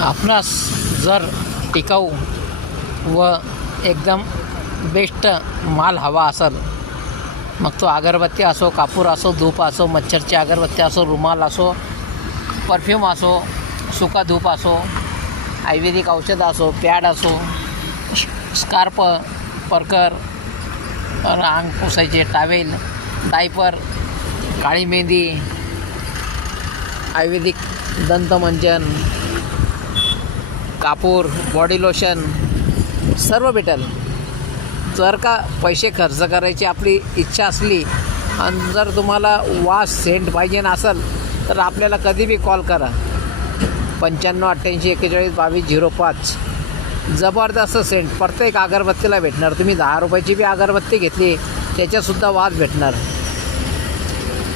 आपणास जर टिकाऊ व एकदम बेस्ट माल हवा असेल, मग तो अगरबत्ती असो, कापूर असो, धूप असो, मच्छरची अगरबत्ती असो, रुमाल असो, परफ्यूम असो, सुका धूप असो, आयुर्वेदिक औषध असो, पॅड असो, स्कार्प, परकर, अंग पुसायचे टावेल, डायपर, काळी मेहंदी, आयुर्वेदिक दंतमंजन, कापूर, बॉडी लोशन सर्व भेटेल. जर का पैसे खर्च करायची आपली इच्छा असली आणि जर तुम्हाला वास सेंट पाहिजे असेल तर आपल्याला कधी बी कॉल करा. 9588412205. जबरदस्त सेंट प्रत्येक अगरबत्तीला भेटणार. तुम्ही 10 रुपयाची बी अगरबत्ती घेतली त्याच्यासुद्धा वास भेटणार.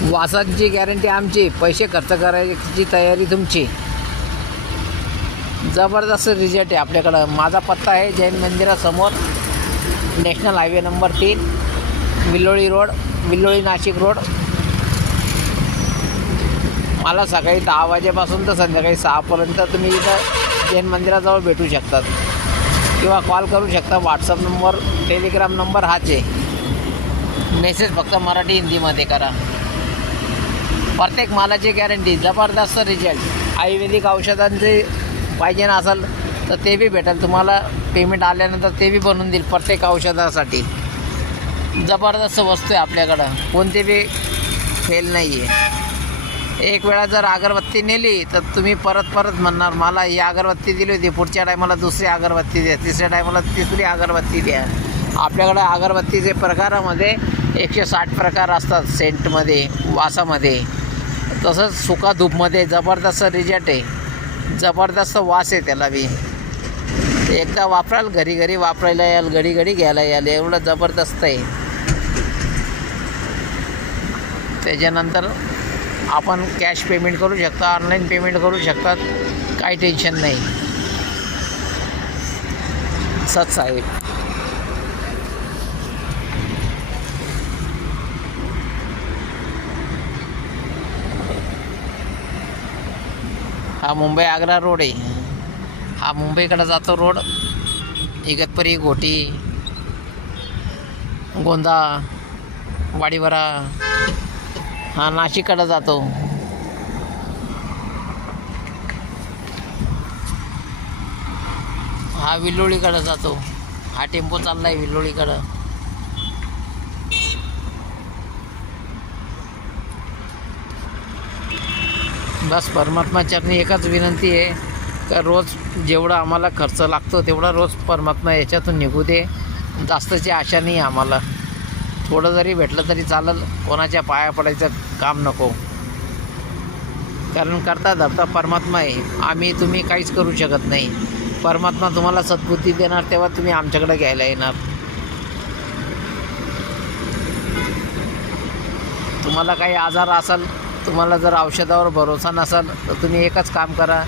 वासांची गॅरंटी आमची, पैसे खर्च करायची तयारी तुमची. जबरदस्त रिझल्ट आहे आपल्याकडं. माझा पत्ता आहे जैन मंदिरासमोर, national highway number 3, Vilholi road, Vilholi Nashik road. मला सकाळी 10 वाजेपासून तर संध्याकाळी 6पर्यंत तुम्ही इथं जैन मंदिराजवळ भेटू शकतात किंवा कॉल करू शकता. व्हॉट्सअप नंबर, टेलिग्राम नंबर हाच आहे. मेसेज फक्त मराठी हिंदीमध्ये करा. प्रत्येक मालाची गॅरंटी, जबरदस्त रिझल्ट. आयुर्वेदिक औषधांचे पाहिजे असेल तर ते बी भेटेल तुम्हाला. पेमेंट आल्यानंतर ते बी बनवून देईल प्रत्येक औषधासाठी. जबरदस्त वस्तू आहे आपल्याकडं, कोणती बी फेल नाही आहे. एक वेळा जर अगरबत्ती नेली तर तुम्ही परत परत म्हणणार मला ही अगरबत्ती दिली होती, पुढच्या टायमाला दुसरी अगरबत्ती द्या, तिसऱ्या टायमाला तिसरी अगरबत्ती द्या. आपल्याकडं अगरबत्तीचे प्रकारामध्ये 160 प्रकार असतात. सेंटमध्ये, वासामध्ये, तसंच सुका धूपमध्ये जबरदस्त रिझल्ट आहे. जबरदस्त वास आहे त्याला बी. एकदा वापराल घरी घरी वापरायला याल, घडी घडी घ्यायला याल, एवढं जबरदस्त आहे. त्याच्यानंतर आपण कॅश पेमेंट करू शकता, ऑनलाईन पेमेंट करू शकतात, काही टेन्शन नाही. सत साहेब. हा मुंबई आग्रा रोड आहे. हा मुंबईकडे जातो रोड. इगतपुरी, घोटी, गोंदा, वाडीवरा. हा नाशिककडे जातो. हा विल्लोळीकडे जातो. हा टेम्पो चालला आहे विल्लोळीकडं. बस परमात्मा चरणी एकच विनंती आहे का रोज जेवढा आम्हाला खर्च लागतो तेवढा रोज परमात्मा याच्यातून निघू दे. जास्तची आशा नाही आम्हाला. थोडं जरी भेटलं तरी चालेल, कोणाच्या पाया पडायचं काम नको. कारण करता धरता परमात्मा आहे. आम्ही तुम्ही काहीच करू शकत नाही. परमात्मा तुम्हाला सद्बुद्धी देणार तेव्हा तुम्ही आमच्याकडे घ्यायला येणार. तुम्हाला काही आजार असेल, तुम्हाला जर औषधावर भरोसा नसेल तर तुम्ही एकच काम करा,